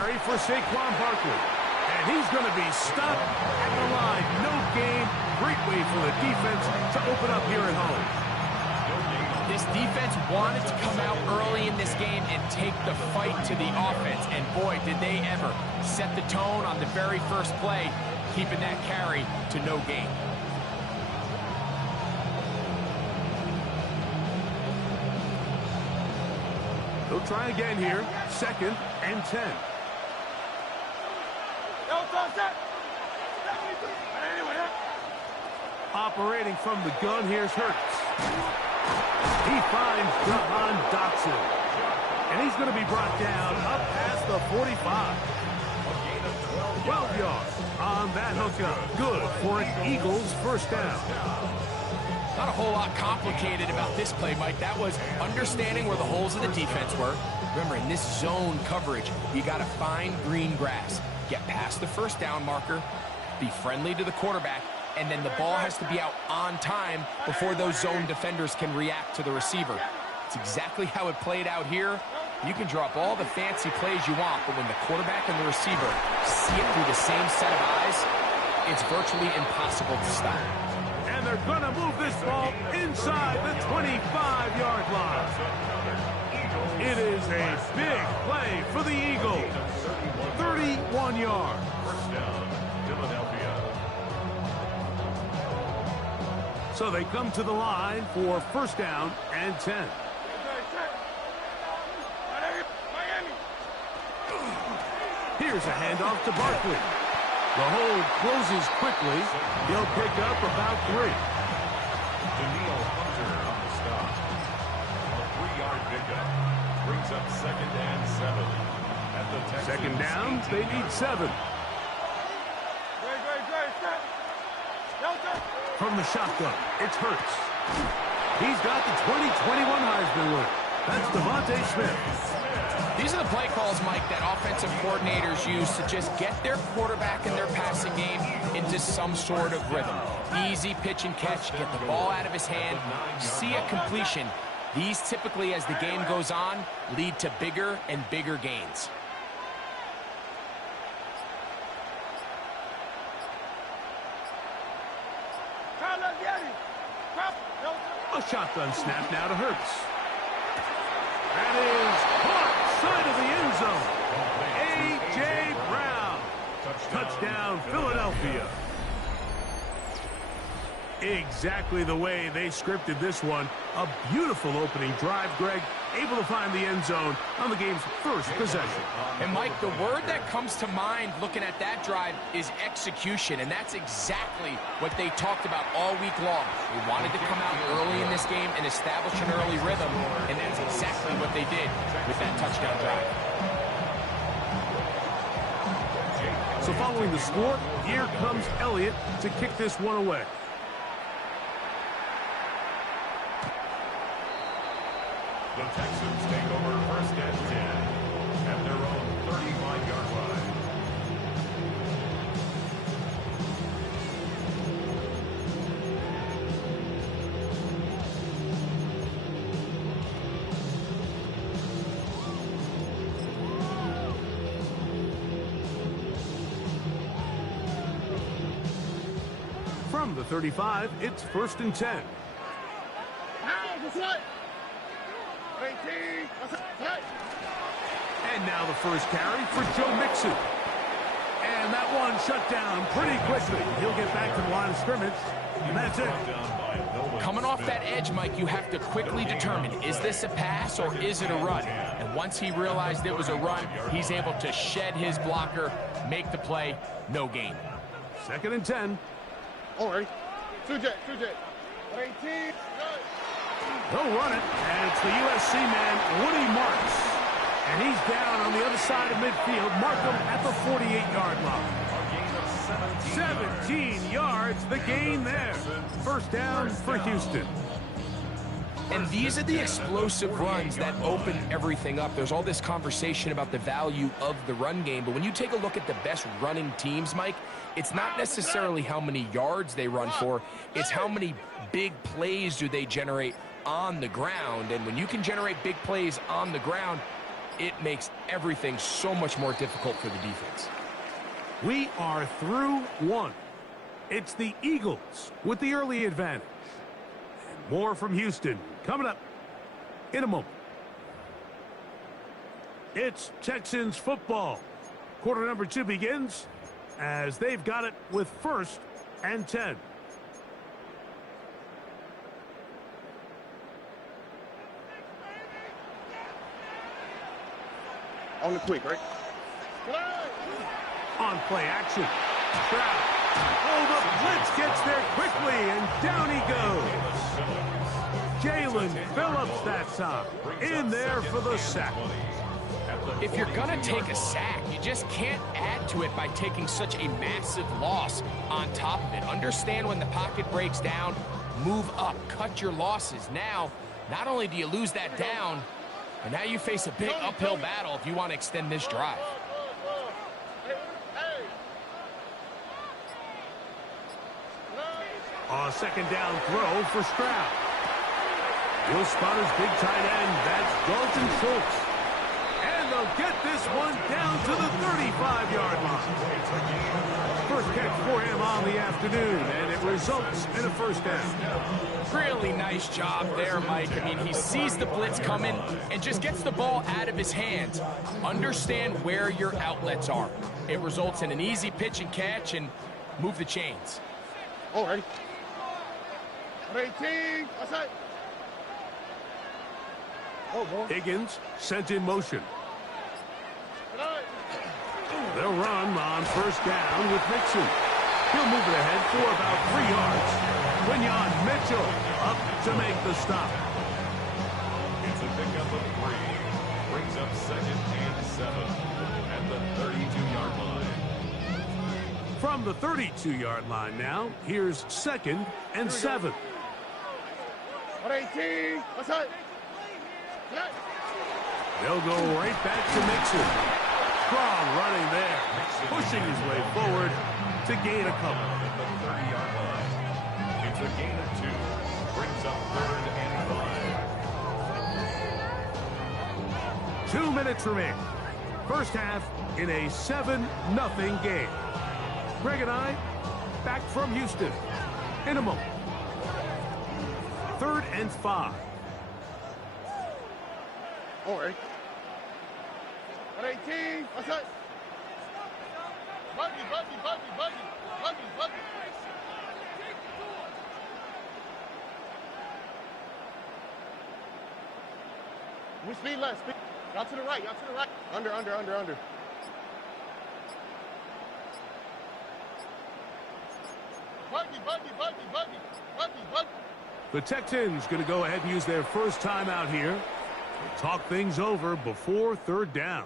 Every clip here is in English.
carry for Saquon Barkley. And he's going to be stopped at the line. No gain. Great way for the defense to open up here at home. This defense wanted to come out early in this game and take the fight to the offense. And boy, did they ever set the tone on the very first play, keeping that carry to no gain. They'll try again here. 2nd and 10. Operating from the gun, here's Hurts. He finds Jahan Dotson. And he's going to be brought down up past the 45. 12 yards on that hookup. Good for an Eagles first down. Not a whole lot complicated about this play, Mike. That was understanding where the holes of the defense were. Remember, in this zone coverage, you got to find green grass. Get past the first down marker, be friendly to the quarterback, and then the ball has to be out on time before those zone defenders can react to the receiver. It's exactly how it played out here. You can drop all the fancy plays you want, but when the quarterback and the receiver see it through the same set of eyes, it's virtually impossible to stop. And they're going to move this ball inside the 25-yard line. It is a big play for the Eagles. 31 yards. So they come to the line for first down and 10. Here's a handoff to Barkley. The hold closes quickly. He'll pick up about 3. Hunter on the stop. A 3-yard pickup. Brings up 2nd and 7. At the Texans, 2nd down, they need 7. From the shotgun, it's Hurts. He's got the 2021 Heisman winner. That's Devontae Smith. These are the play calls, Mike, that offensive coordinators use to just get their quarterback and their passing game into some sort of rhythm. Easy pitch and catch, get the ball out of his hand, see a completion. These typically, as the game goes on, lead to bigger and bigger gains. A shotgun snap now to Hurts. That is caught side of the end zone. A.J. Brown. Touchdown, Philadelphia. Exactly the way they scripted this one. A beautiful opening drive, Greg. Able to find the end zone on the game's first possession. And, Mike, the word that comes to mind looking at that drive is execution, and that's exactly what they talked about all week long. They wanted to come out early in this game and establish an early rhythm, and that's exactly what they did with that touchdown drive. So following the score, here comes Elliott to kick this one away. The Texans take over 1st and 10 at their own 35-yard line. From the 35, it's 1st and 10. And now the first carry for Joe Mixon. And that one shut down pretty quickly. He'll get back to the line of scrimmage, and that's it. Coming off that edge, Mike, you have to quickly determine, is this a pass or is it a run? And once he realized it was a run, he's able to shed his blocker, make the play, no gain. 2nd and 10. All right. 2J. 18. They'll run it, and it's the USC man, Woody Marks. And he's down on the other side of midfield. Markham at the 48-yard line. 17 yards, the gain there. First down for Houston. And these are the explosive runs that open everything up. There's all this conversation about the value of the run game, but when you take a look at the best running teams, Mike, it's not necessarily how many yards they run for, it's how many big plays do they generate on the ground. And when you can generate big plays on the ground, it makes everything so much more difficult for the defense. We are through one. It's the Eagles with the early advantage. And more from Houston coming up in a moment. It's Texans football. Quarter number 2 begins as they've got it with 1st and 10. On the quick, right? On play action. Stroud. Oh, the blitz gets there quickly, and down he goes. Jalen Phillips that time. In there for the sack. If you're going to take a sack, you just can't add to it by taking such a massive loss on top of it. Understand when the pocket breaks down, move up, cut your losses. Now, not only do you lose that down, but now you face a big uphill battle if you want to extend this drive. A second down throw for Stroud. He'll spot his big tight end. That's Dalton Schultz. And they'll get this one down to the 35-yard line. First catch for him on the afternoon, and it results in a first down. Really nice job there, Mike. I mean, he sees the blitz coming and just gets the ball out of his hands. Understand where your outlets are. It results in an easy pitch and catch and move the chains. Oh, ready. 18. Outside. Higgins sent in motion. They'll run on first down with Mixon. He'll move it ahead for about 3 yards. Quinyon Mitchell up to make the stop. It's a pickup of 3. Brings up 2nd and 7 at the 32-yard line. From the 32-yard line now, here's 2nd and 7. 18. Outside. They'll go right back to Mixon. Strong running there, pushing his way forward to gain a couple. At the 30-yard line. It's a gain of 2. Brings up 3rd and 5. 2 minutes remain. First half in a 7-0 game. Greg and I back from Houston in a moment. 3rd and 5. All right. 18. Outside. Buggy. We speed less. Speed. Out to the right. Under. Buggy. The Texans going to go ahead and use their first timeout here. We'll talk things over before 3rd down.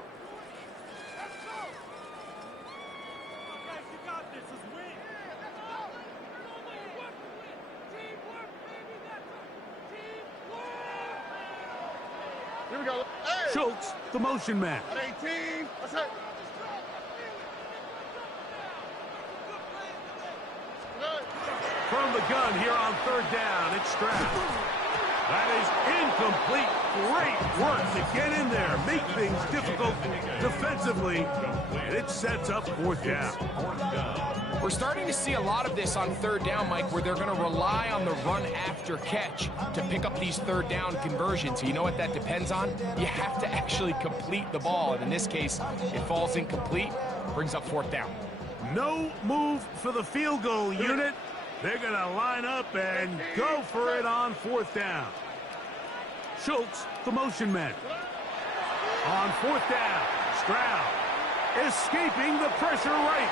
Here we go. Hey. Schultz, the motion man. 18. Outside. From the gun here on 3rd down, it's Stroud. That is incomplete. Great work to get in there, make things difficult defensively, and it sets up 4th down. We're starting to see a lot of this on 3rd down, Mike, where they're going to rely on the run after catch to pick up these 3rd down conversions. So you know what that depends on? You have to actually complete the ball, and in this case, it falls incomplete, brings up 4th down. No move for the field goal unit. They're going to line up and go for it on 4th down. Schultz, the motion man. On 4th down, Stroud escaping the pressure right.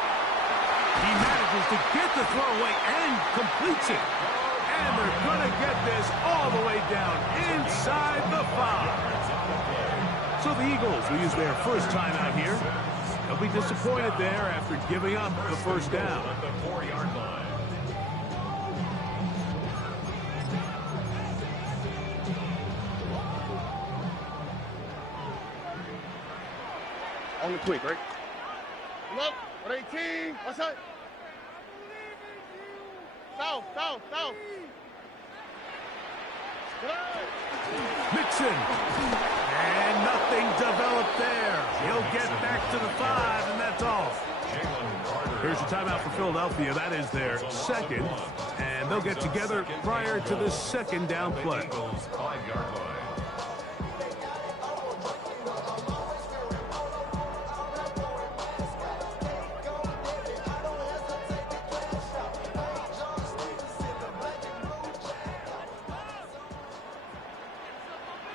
He manages to get the throw away and completes it. And they're going to get this all the way down inside the 5. So the Eagles will use their first timeout here. They'll be disappointed there after giving up the first down. At the 4-yard line. On the quick, right? Look. 18. Outside. Foul. Mixon. And nothing developed there. He'll get back to the 5, and that's all. Here's a timeout for Philadelphia. That is their second. And they'll get together prior to the second down play.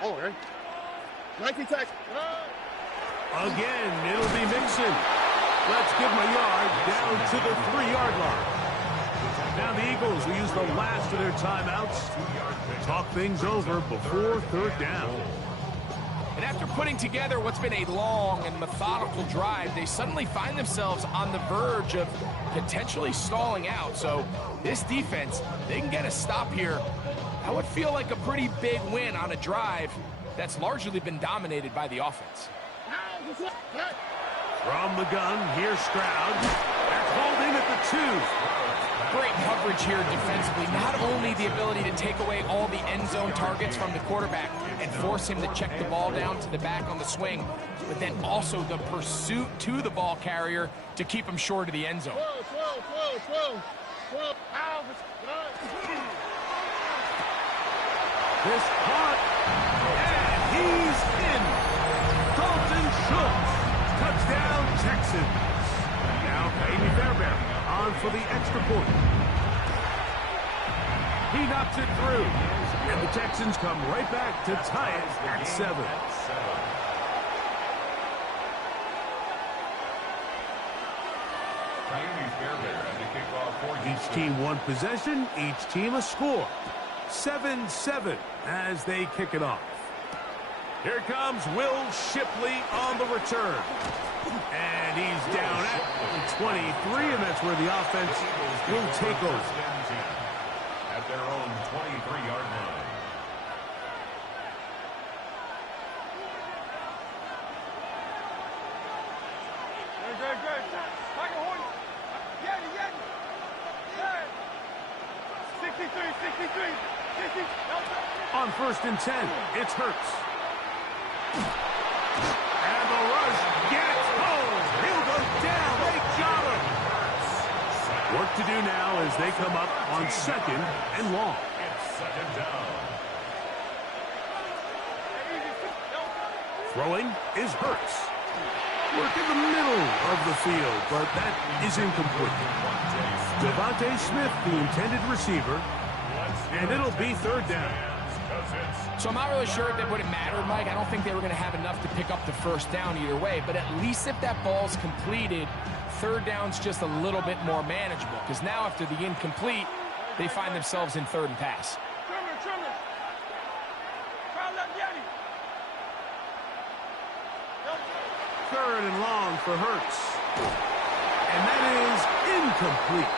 Oh, right. 19 tackles. Again, it'll be Mixon. Let's give him a yard down to the 3-yard line. Now the Eagles will use the last of their timeouts to talk things over before third down. And after putting together what's been a long and methodical drive, they suddenly find themselves on the verge of potentially stalling out. So this defense, they can get a stop here. That would feel like a pretty big win on a drive that's largely been dominated by the offense. From the gun, here's Stroud. That's holding at the 2. Great coverage here defensively. Not only the ability to take away all the end zone targets from the quarterback and force him to check the ball down to the back on the swing, but then also the pursuit to the ball carrier to keep him short of the end zone. This caught, and he's in. Dalton Schultz, touchdown Texans. Now Amy Fairbairn on for the extra point. He knocks it through, and the Texans come right back to tie it at 7. Each team one possession, each team a score. 7-7 as they kick it off. Here comes Will Shipley on the return. And he's down at the 23, and that's where the offense will take over. At their own 23-yard line. On 1st and 10, it's Hurts. And the rush gets home. He'll go down. They got him. Work to do now as they come up on 2nd and long. Throwing is Hurts. Work in the middle of the field, but that is incomplete. Devontae Smith, the intended receiver, and it'll be 3rd down. So I'm not really sure if that would have mattered, Mike. I don't think they were going to have enough to pick up the 1st down either way, but at least if that ball's completed, 3rd down's just a little bit more manageable, because now after the incomplete, they find themselves in 3rd and pass. 3rd and long for Hurts. And that is incomplete.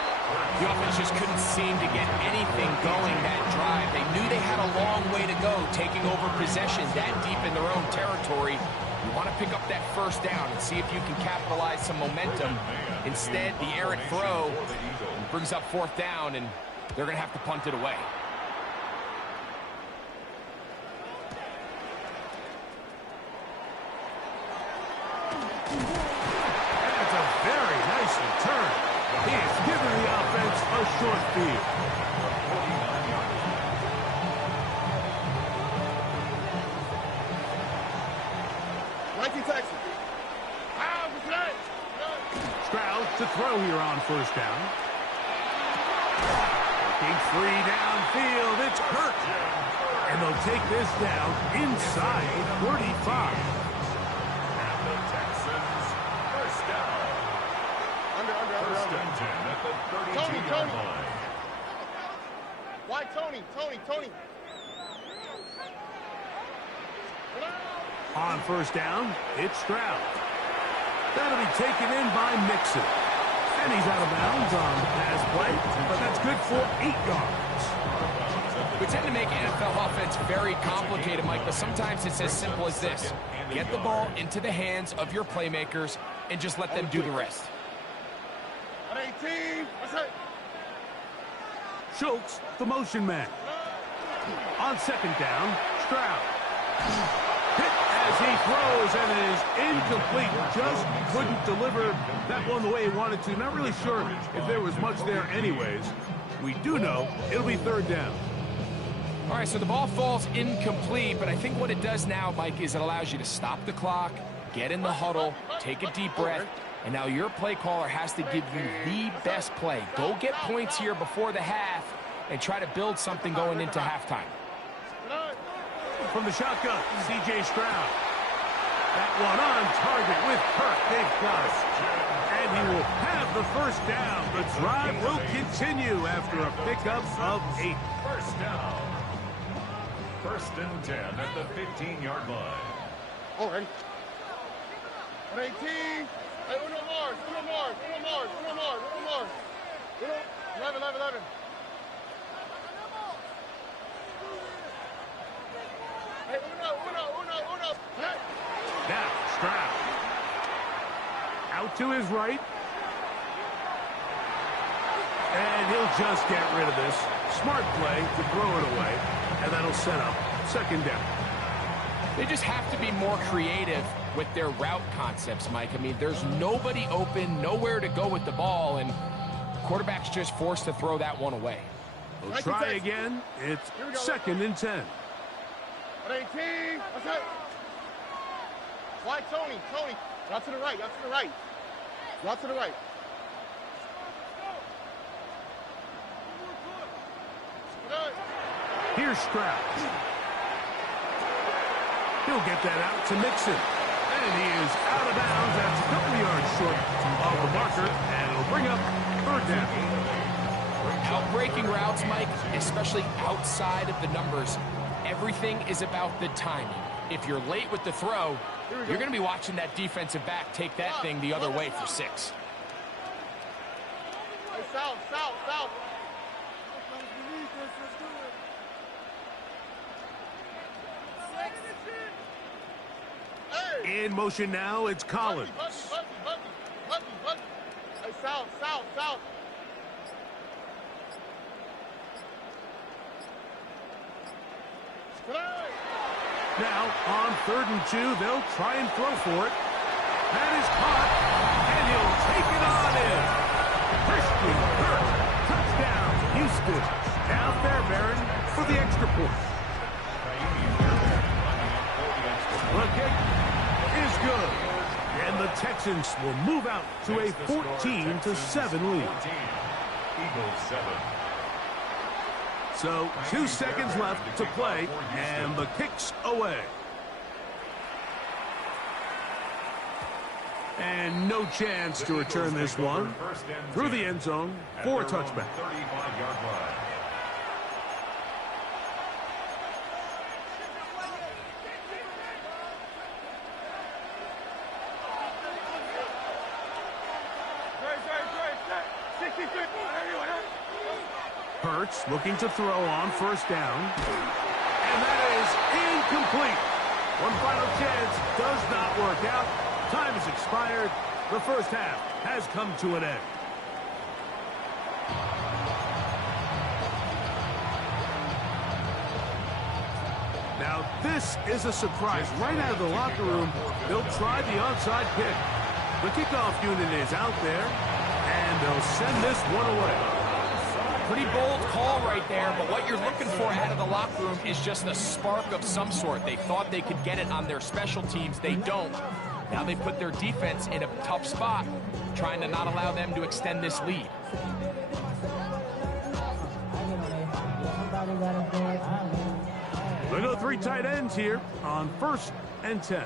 The offense just couldn't seem to get anything going that drive. They knew they had a long way to go, taking over possession that deep in their own territory. You want to pick up that 1st down and see if you can capitalize some momentum. Instead, the errant throw brings up 4th down, and they're going to have to punt it away. That's a very nice return. He has given the offense a short field. Stroud to throw here on 1st down. Looking free downfield. It's Kirk. And they'll take this down inside 35. And the Texans, 1st down. Under. 1st and 10 at the 32-yard line. Why Tony? On 1st down, it's Stroud. That'll be taken in by Mixon. And he's out of bounds on the pass play, but that's good for 8 yards. We tend to make NFL offense very complicated, Mike, but sometimes it's as simple as this. Get the ball into the hands of your playmakers and just let them do the rest. 18. What's that? Schultz, the motion man. On 2nd down, Stroud. Hit as he throws, and it is incomplete. Just couldn't deliver that one the way he wanted to. Not really sure if there was much there anyways. We do know it'll be third down. All right, so the ball falls incomplete, but I think what it does now, Mike, is it allows you to stop the clock, get in the huddle, take a deep breath, and now your play caller has to give you the best play. Go get points here before the half and try to build something going into halftime. From the shotgun, C.J. Stroud. That one on target with Kirk. They've got it. And he will have the first down. The drive will continue after a pickup of 8. First down. First and 10 at the 15-yard line. Oh, ready. 18. Hey, uno more. 11. Hey, uno. Hey. Now, Stroud. Out to his right. And he'll just get rid of this. Smart play to throw it away. And that'll set up second down. They just have to be more creative with their route concepts, Mike. I mean, there's nobody open, nowhere to go with the ball, and quarterback's just forced to throw that one away. We'll try again. It's second and 10. 18. That's it. Why, Tony? Out to the right. Out to the right. Here's Stroud. He'll get that out to Mixon. And he is out of bounds. That's a couple yards short of the marker. And it'll bring up third down. Out-breaking routes, Mike, especially outside of the numbers, everything is about the timing. If you're late with the throw, you're going to be watching that defensive back take that thing the other way for 6. Hey, south. In motion now, it's Collins. Buggy. Hey, south. Now, on 3rd and 2, they'll try and throw for it. That is caught, and he'll take it on in. Christian Kirk, touchdown, Houston. Now Fairbairn for the extra point. The kick is good, and the Texans will move out to a 14-7 lead. Eagles 7. So 2 seconds left to play, and the kick's away. And no chance to return this one through the end zone for a touchback. 35-yard line. Hurts looking to throw on first down. And that is incomplete. One final chance does not work out. Time has expired. The first half has come to an end. Now this is a surprise. Right out of the locker room, they'll try the onside kick. The kickoff unit is out there, and they'll send this one away. Pretty bold call right there, but what you're looking for out of the locker room is just a spark of some sort. They thought they could get it on their special teams. They don't. Now they put their defense in a tough spot, trying to not allow them to extend this lead. They go 3 tight ends here on 1st and 10.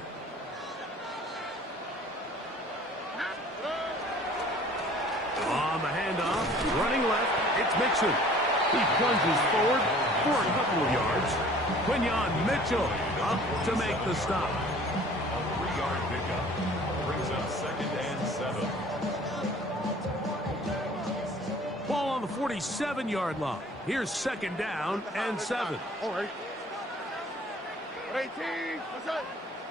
On the handoff, running left, it's Mixon. He plunges forward for a couple of yards. Quinyon Mitchell up to make the stop. A 3-yard pickup brings up 2nd and 7. Ball on the 47-yard line. Here's 2nd down and 7. All right. 18. What's up?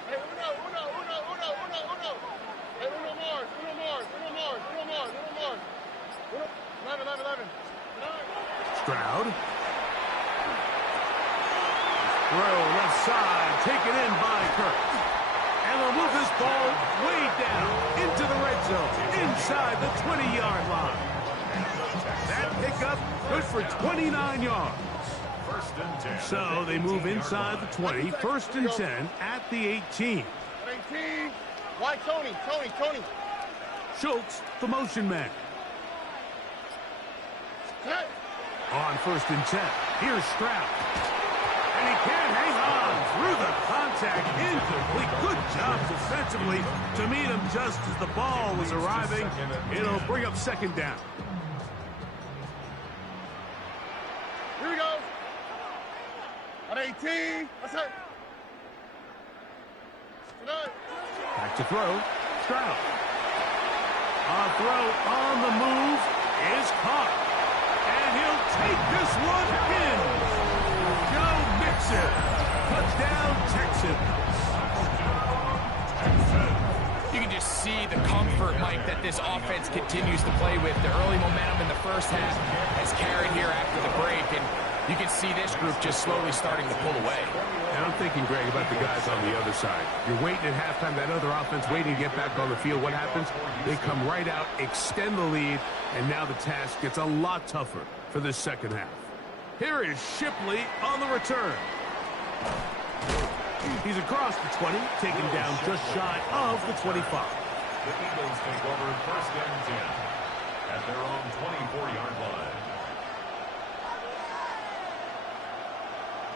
Hey, uno. Hey, uno more. 11. Stroud. Throw left side, taken in by Kirk. ball way down into the red zone, inside the 20-yard line. That pickup good for 29 yards. So they move inside the 20, first and 10 at the 18. 18. Why Tony? Schultz, the motion man. On first and 10, here's Stroud. And he can't hang on through the contact, incomplete. Good job defensively to meet him just as the ball was arriving. It'll bring up second down. Here we go. At 18. Let's hit. Back to throw. Stroud. A throw on the move is caught. And he'll take this one in. Joe Mixon. Touchdown, Texans. You can just see the comfort, Mike, that this offense continues to play with. The early momentum in the first half has carried here after the break, and you can see this group just slowly starting to pull away. And I'm thinking, Greg, about the guys on the other side. You're waiting at halftime, that other offense waiting to get back on the field. What happens? They come right out, extend the lead, and now the task gets a lot tougher for this second half. Here is Shipley on the return. He's across the 20, taken down just shy of the 25. The Eagles take over first and 10 at their own 24-yard line.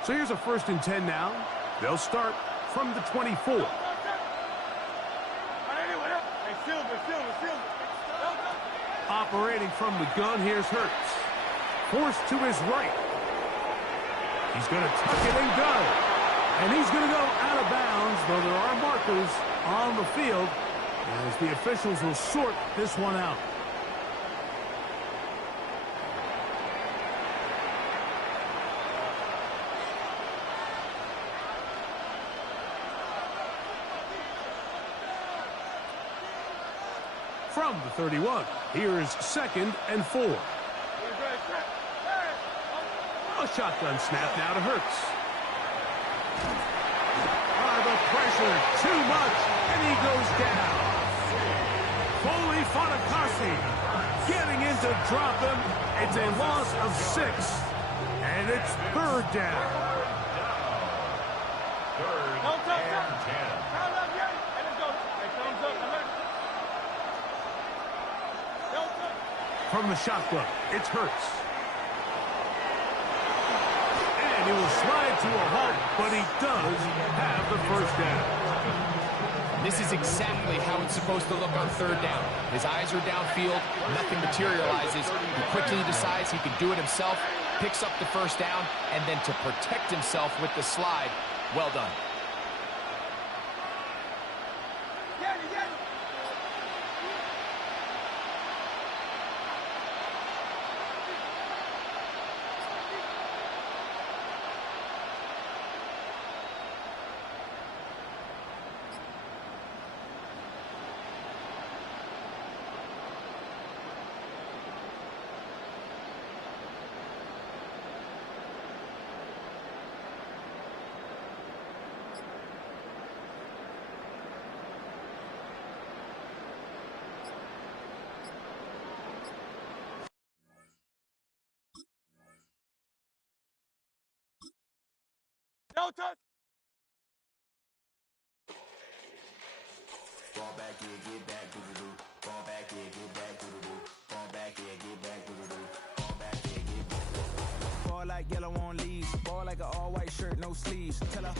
So here's a first and 10 now. They'll start from the 24. Operating from the gun, here's Hurts. Forced to his right. He's going to tuck it and go. And he's going to go out of bounds, though there are markers on the field, as the officials will sort this one out. From the 31, here's second and 4. A shotgun snap now to Hurts. The pressure, too much, and he goes down. Foley Fatukasi getting in to drop him. It's a loss of 6, and it's third down. Third and 10. From the shotgun, it's Hurts. And he will slide to a halt, but he does have the first down. This is exactly how it's supposed to look on third down. His eyes are downfield, nothing materializes. He quickly decides he can do it himself, picks up the first down, and then to protect himself with the slide, well done. Don't touch. Fall back, yeah, get back, doo-doo-doo. Fall back, yeah, get back, doo-doo-doo. Fall back, yeah, get back, doo-doo-doo. Fall back, yeah, get back. Fall like yellow on leaves. Fall like an all-white shirt, no sleeves. Tell her,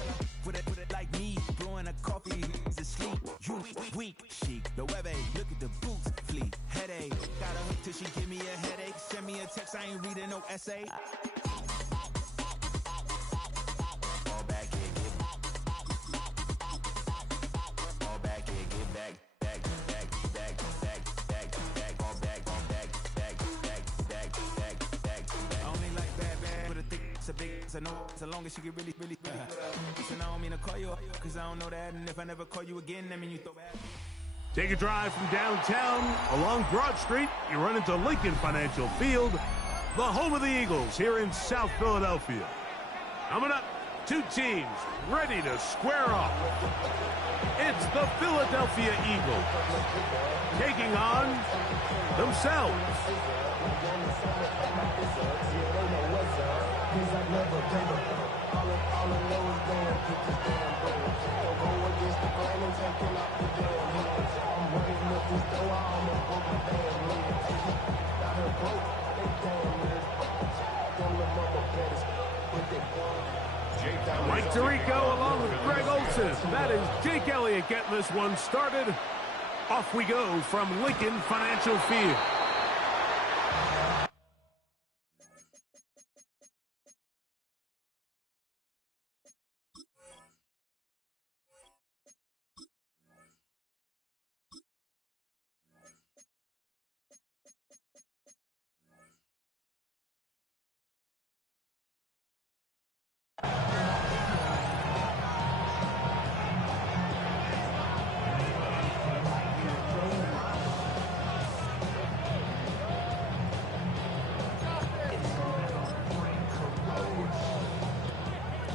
put it like me. Blowing a coffee, he's asleep. You weak, chic. The web, look at the boots, fleet. Headache, got a hook till she give me a headache. Send me a text, I ain't reading no essay. I know so long as she get really listen, I don't mean to call you cause I don't know that, and if I never call you again, I mean you throw back. Take a drive from downtown along Broad Street. You run into Lincoln Financial Field, the home of the Eagles here in South Philadelphia. Coming up, Two teams ready to square off. It's the Philadelphia Eagles taking on themselves. Mike Tirico along with Greg Olson. That is Jake Elliott getting this one started. Off we go from Lincoln Financial Field.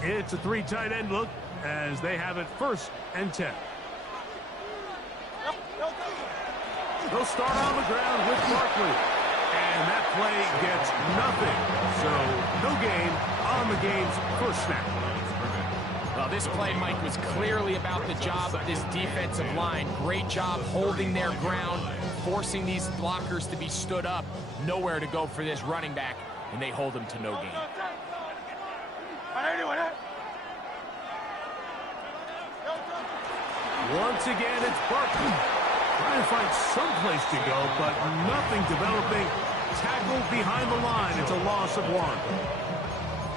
It's a three tight end look as they have it 1st and 10. They'll start on the ground with Barkley. And that play gets nothing. So no gain on the game's first snap. Well, this play, Mike, was clearly about the job of this defensive line. Great job holding their ground, forcing these blockers to be stood up. Nowhere to go for this running back, and they hold him to no gain. Once again, it's Barkley. Trying to find some place to go, but nothing developing. Tackled behind the line. It's a loss of 1.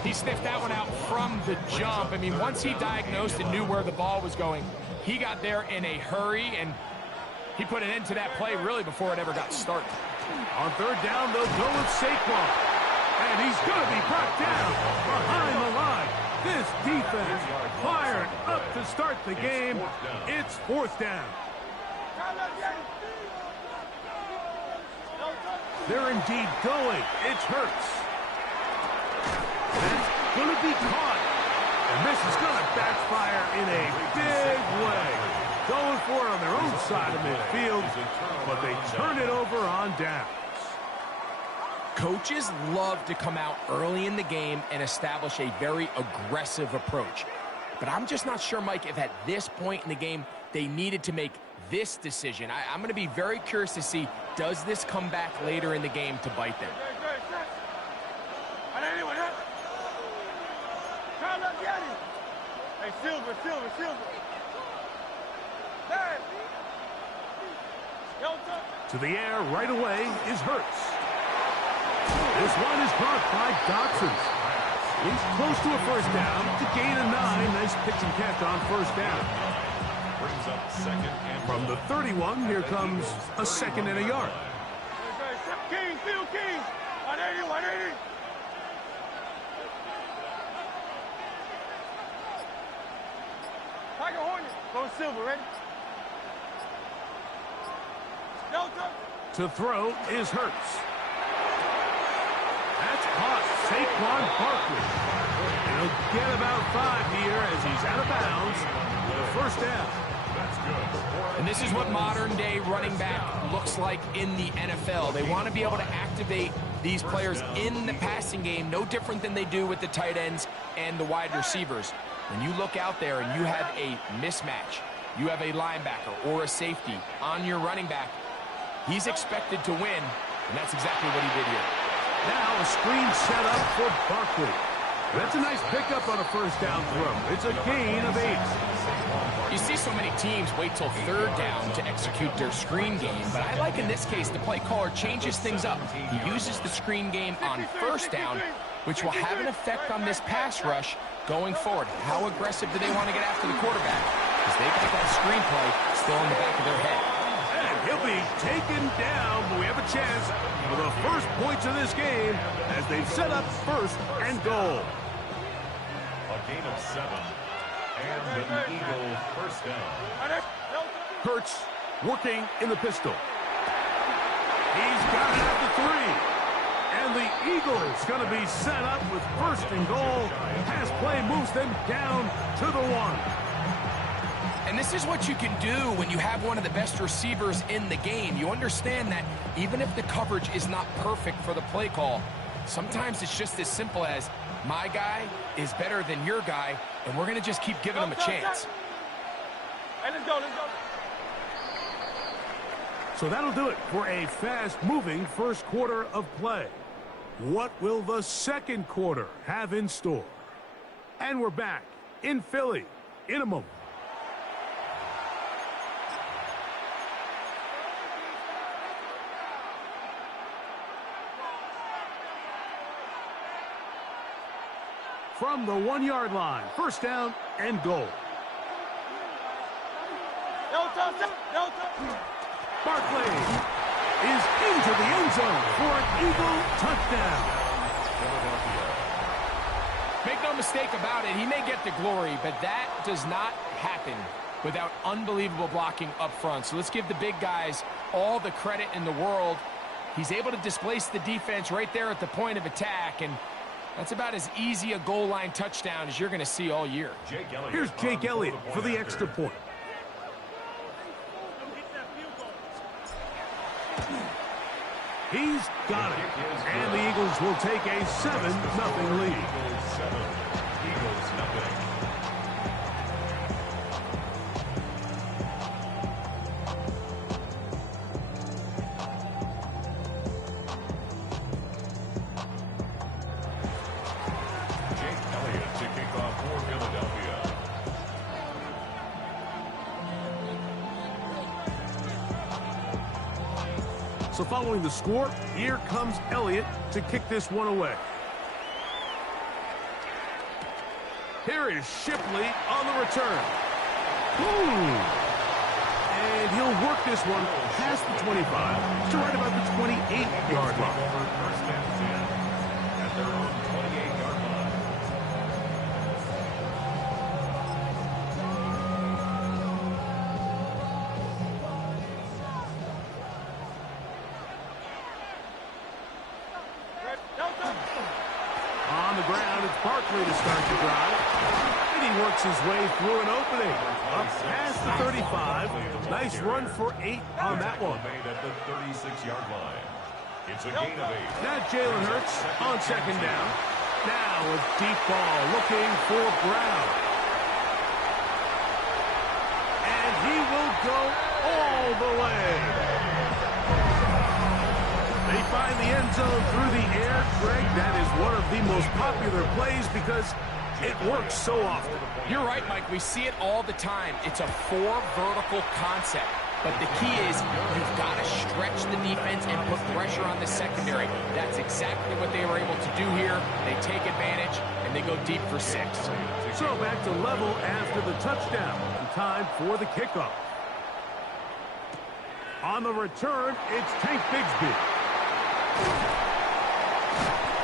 He sniffed that one out from the jump. I mean, once he diagnosed and knew where the ball was going, he got there in a hurry, and he put an end to that play really before it ever got started. On 3rd down, they'll go with Saquon. And he's going to be brought down behind the line. This defense fired up to start the game. It's 4th down. They're indeed going. It's Hurts. That's going to be caught. And this is going to backfire in a big way. Going for it on their own side of midfield, but they turn it over on downs. Coaches love to come out early in the game and establish a very aggressive approach. But I'm just not sure, Mike, if at this point in the game they needed to make this decision. I'm going to be very curious to see, does this come back later in the game to bite them? Hey, Silver. To the air right away is Hurts. This one is caught by Dotson. He's close to a 1st down. To gain a 9. Nice pitch and catch on 1st down. Brings up 2nd and From the 31, here comes a 2nd and a yard. King, Phil King. 180. Tiger Hornet. Go Silver, ready? Delta. To throw is Hurts. That's caught. Saquon Barkley. And he'll get about 5 here as he's out of bounds with a 1st down. that's good. And this is what modern-day running back looks like in the NFL. They want to be able to activate these players in the passing game, no different than they do with the tight ends and the wide receivers. When you look out there and you have a mismatch, you have a linebacker or a safety on your running back, he's expected to win, and that's exactly what he did here. Now a screen set up for Barkley. That's a nice pickup on a 1st down throw. It's a gain of 8. You see so many teams wait till 3rd down to execute their screen game, but I like in this case the play caller changes things up. He uses the screen game on 1st down, which will have an effect on this pass rush going forward. How aggressive do they want to get after the quarterback? Because they've got that screen play still in the back of their head. And he'll be taken down, but we have a chance for the first points of this game as they've set up 1st and goal. A gain of 7. And the Eagle 1st down. Hurts working in the pistol. He's got it at the 3. And the Eagles going to be set up with first and goal. Pass play moves them down to the 1. And this is what you can do when you have one of the best receivers in the game. You understand that even if the coverage is not perfect for the play call, sometimes it's just as simple as my guy is better than your guy, and we're going to just keep giving him a chance. Hey, let's go, let's go. So that'll do it for a fast-moving first quarter of play. What will the second quarter have in store? And we're back in Philly in a moment. From the 1-yard line, first down and goal. Barkley is into the end zone for an Eagle touchdown. Make no mistake about it, he may get the glory, but that does not happen without unbelievable blocking up front. So let's give the big guys all the credit in the world. He's able to displace the defense right there at the point of attack, and that's about as easy a goal line touchdown as you're going to see all year. Here's Jake Elliott for the extra point. He's got it. And the Eagles will take a 7-0 lead. Eagles nothing. Jake Elliott to kick off for Philadelphia. So following the score, here comes Elliott to kick this one away. Here is Shipley on the return. And he'll work this one past the 25 to right about the 28-yard line. First and 10 at their own 28-yard line. On the ground, it's Barkley to start the drive. And he works his way through an opening. Up past the 35. Nice run for 8 on that one. Made at the 36-yard line. It's a gain of 8. Now Jalen Hurts on second down. Now a deep ball looking for Brown. And he will go all the way. They find the end zone through the air. Greg, that is one of the most popular plays because it works so often. You're right, Mike. We see it all the time. It's a 4 vertical concept. But the key is you've got to stretch the defense and put pressure on the secondary. That's exactly what they were able to do here. They take advantage, and they go deep for 6. So back to level after the touchdown. Time for the kickoff. On the return, it's Tank Bigsby.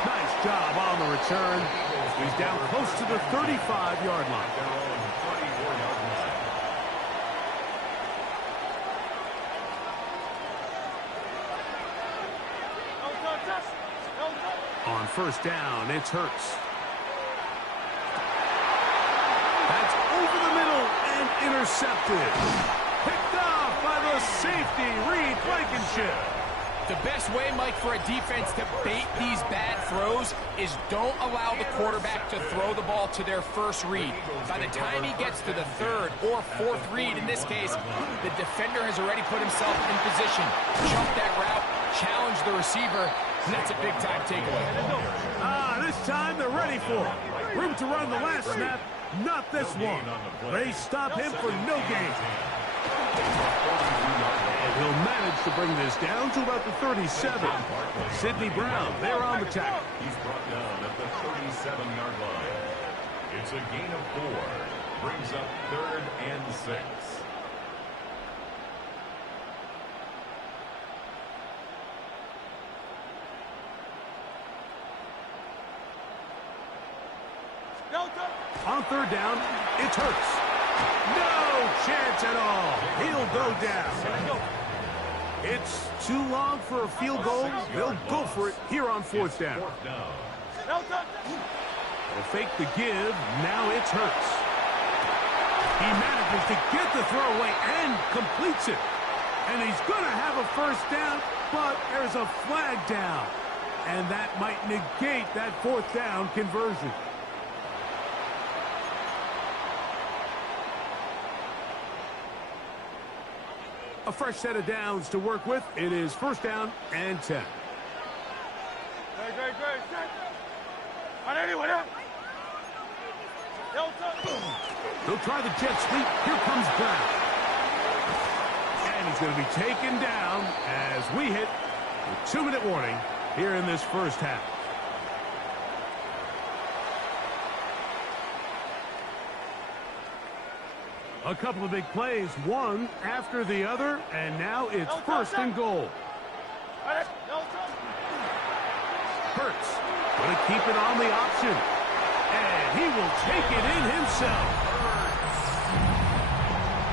Nice job on the return. He's down close to the 35-yard line. On first down, it's Hurts. That's over the middle and intercepted. Picked off by the safety, Reed Blankenship. The best way, Mike, for a defense to bait these bad throws is don't allow the quarterback to throw the ball to their first read. By the time he gets to the 3rd or 4th read, in this case, the defender has already put himself in position. Jump that route, challenge the receiver, and that's a big-time takeaway. This time they're ready for it. Room to run the last snap, not this one. They stop him for no gain. And he'll manage to bring this down to about the 37. Sidney Brown, they're on the tackle. He's brought down at the 37-yard line. It's a gain of 4. Brings up 3rd and 6. On third down, it's Hurts. No chance at all. He'll go down. It's too long for a field goal. They'll go for it here on fourth down. They'll fake the give. Now it's Hurts. He manages to get the throw away and completes it. And he's going to have a first down, but there's a flag down. And that might negate that fourth down conversion. A fresh set of downs to work with. It is first down and 10. They'll try the jet sweep. Here comes Brown. And he's going to be taken down as we hit the 2-minute warning here in this first half. A couple of big plays, one after the other, and now it's first and goal. Hurts going to keep it on the option, and he will take it in himself.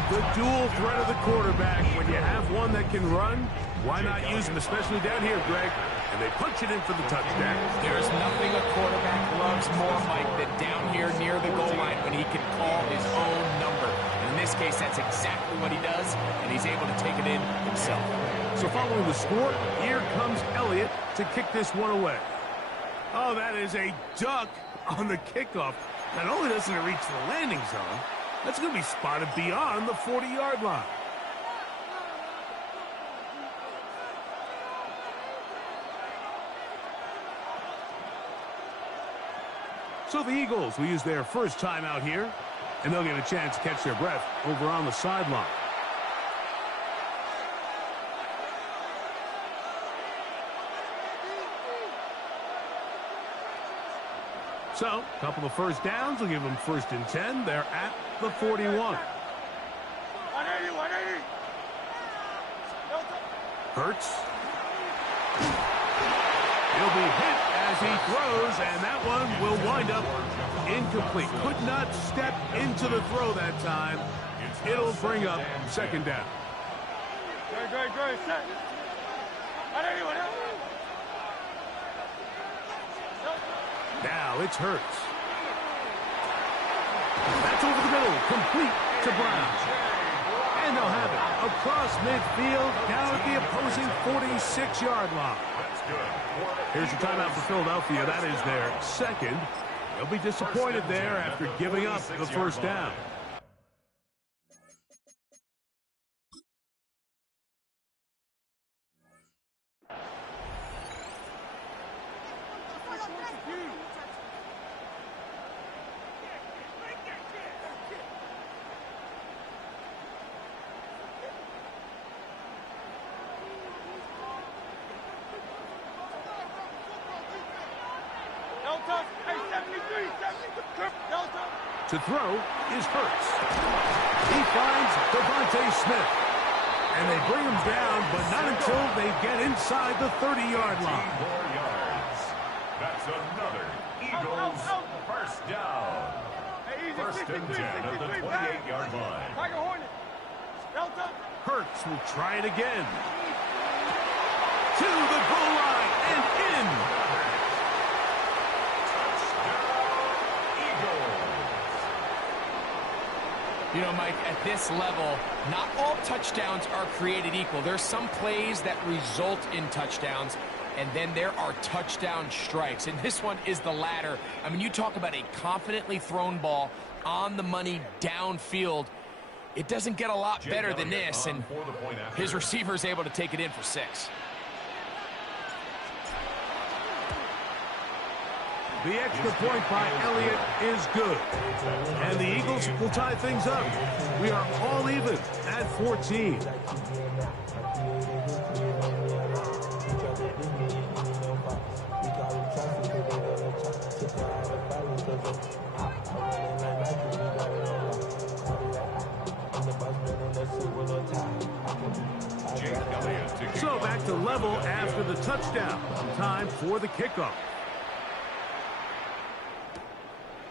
The dual threat of the quarterback. When you have one that can run, why not use him, especially down here, Greg? And they punch it in for the touchdown. There's nothing a quarterback loves more, Mike, than down here near the goal line when he can call his own number. And in this case, that's exactly what he does, and he's able to take it in himself. So following the score, here comes Elliott to kick this one away. Oh, that is a duck on the kickoff. Not only doesn't it reach the landing zone, that's going to be spotted beyond the 40-yard line. So the Eagles will use their first time out here, and they'll get a chance to catch their breath over on the sideline. So, a couple of first downs will give them first and 10. They're at the 41. Hurts. He'll be hit as he throws, and that one will wind up incomplete. Could not step into the throw that time. It'll bring up second down. Now it's Hurts. That's over the middle, complete to Brown. And they'll have it across midfield, down at the opposing 46-yard line. Here's the timeout for Philadelphia. That is their second. They'll be disappointed there after giving up the first down. To throw is Hurts. He finds Devontae Smith. And they bring him down, but not until they get inside the 30-yard line. 4 yards. That's another Eagles first down. First and 10 at the 28-yard line. Hurts will try it again. To the goal line and in. You know, Mike, at this level, not all touchdowns are created equal. There's some plays that result in touchdowns, and then there are touchdown strikes. And this one is the latter. I mean, you talk about a confidently thrown ball on the money downfield. It doesn't get a lot better than this, and his receiver is able to take it in for 6. The extra point by Elliott is good. And the Eagles will tie things up. We are all even at 14. So back to level after the touchdown. Time for the kickoff.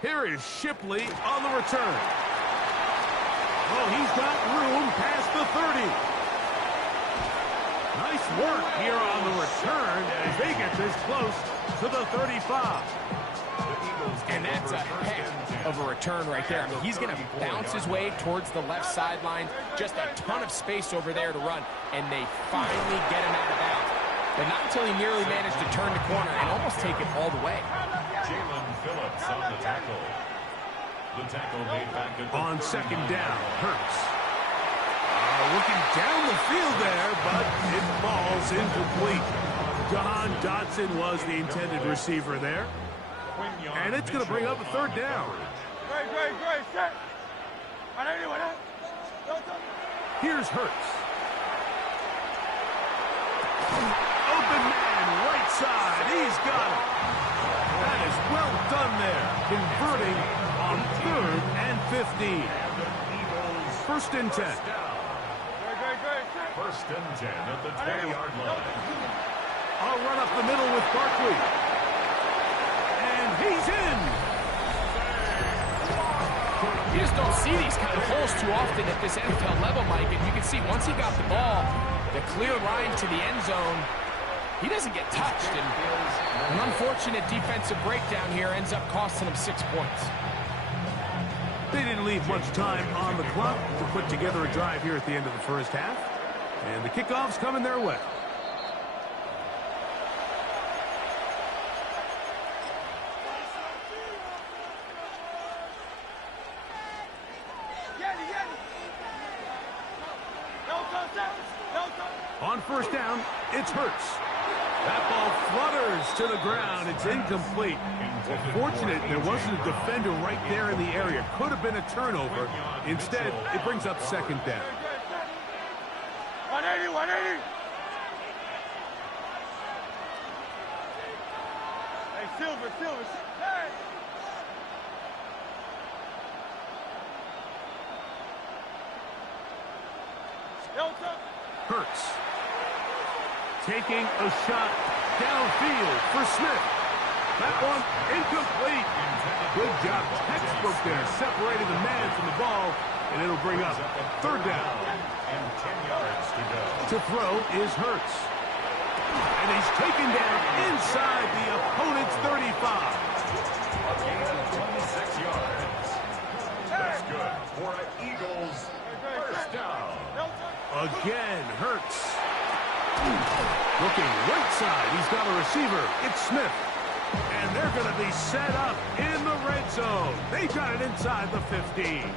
Here is Shipley on the return. Oh, he's got room past the 30. Nice work here on the return as they get this close to the 35. And that's a heck of a return right there. I mean, he's going to bounce his way towards the left sideline. Just a ton of space over there to run. And they finally get him out of bounds. But not until he nearly managed to turn the corner and almost take it all the way. Jalen Phillips on the tackle. The tackle made back at the on second down, Hurts. Looking down the field there, but it falls incomplete. Jahan Dotson was the intended receiver there. And it's going to bring up a third down. Here's Hurts. Open man, right side. He's got it. That is well done there. Converting on 3rd and 15. First and 10. First and 10 at the 20-yard line. I'll run up the middle with Barkley. And he's in. You just don't see these kind of holes too often at this NFL level, Mike. And you can see once he got the ball, the clear line to the end zone, he doesn't get touched. And an unfortunate defensive breakdown here ends up costing him 6 points. They didn't leave much time on the clock to put together a drive here at the end of the first half. And the kickoff's coming their way. On first down, it's Hurts. That ball flutters to the ground. It's incomplete. Fortunate there wasn't a defender right there in the area. Could have been a turnover. Instead, it brings up second down. 180, 180. Hey, Silver. Hey. Hurts. Taking a shot downfield for Smith. That one incomplete. Good job. Textbook there. Separating the man from the ball. And it'll bring up third down. And 10 yards to go. To throw is Hurts. And he's taken down inside the opponent's 35. A gain of 26 yards. That's good for an Eagles first down. Again, Hurts. Looking right side. He's got a receiver. It's Smith. And they're going to be set up in the red zone. They got it inside the 15.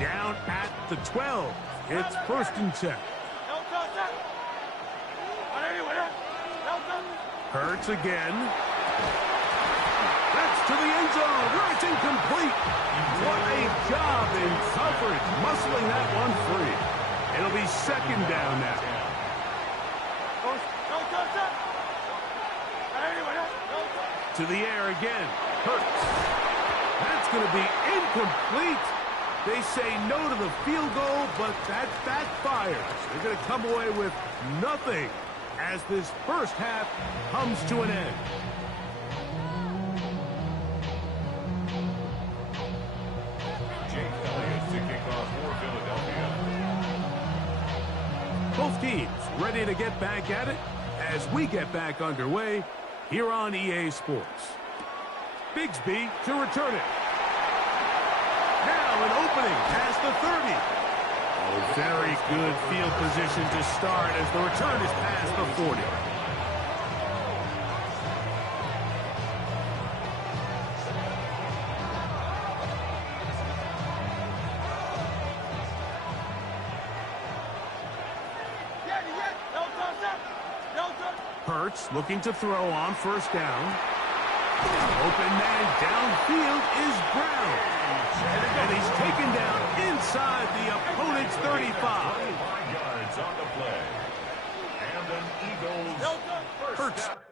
Down at the 12. It's first and 10. Hurts again. That's to the end zone. Where it's incomplete. What a job in coverage. Muscling that one free. It'll be second down now. To the air again. Hurts. That's going to be incomplete. They say no to the field goal, but that backfires. They're going to come away with nothing as this first half comes to an end. Jake Elliott to kick off for Philadelphia. Both teams ready to get back at it as we get back underway here on EA Sports. Bigsby to return it. Now an opening past the 30. Oh, very good field position to start as the return is past the 40. Hurts looking to throw on first down. Open man downfield is Brown. And he's taken down inside the opponent's 35. 25 yards on the play. And an Eagles first down.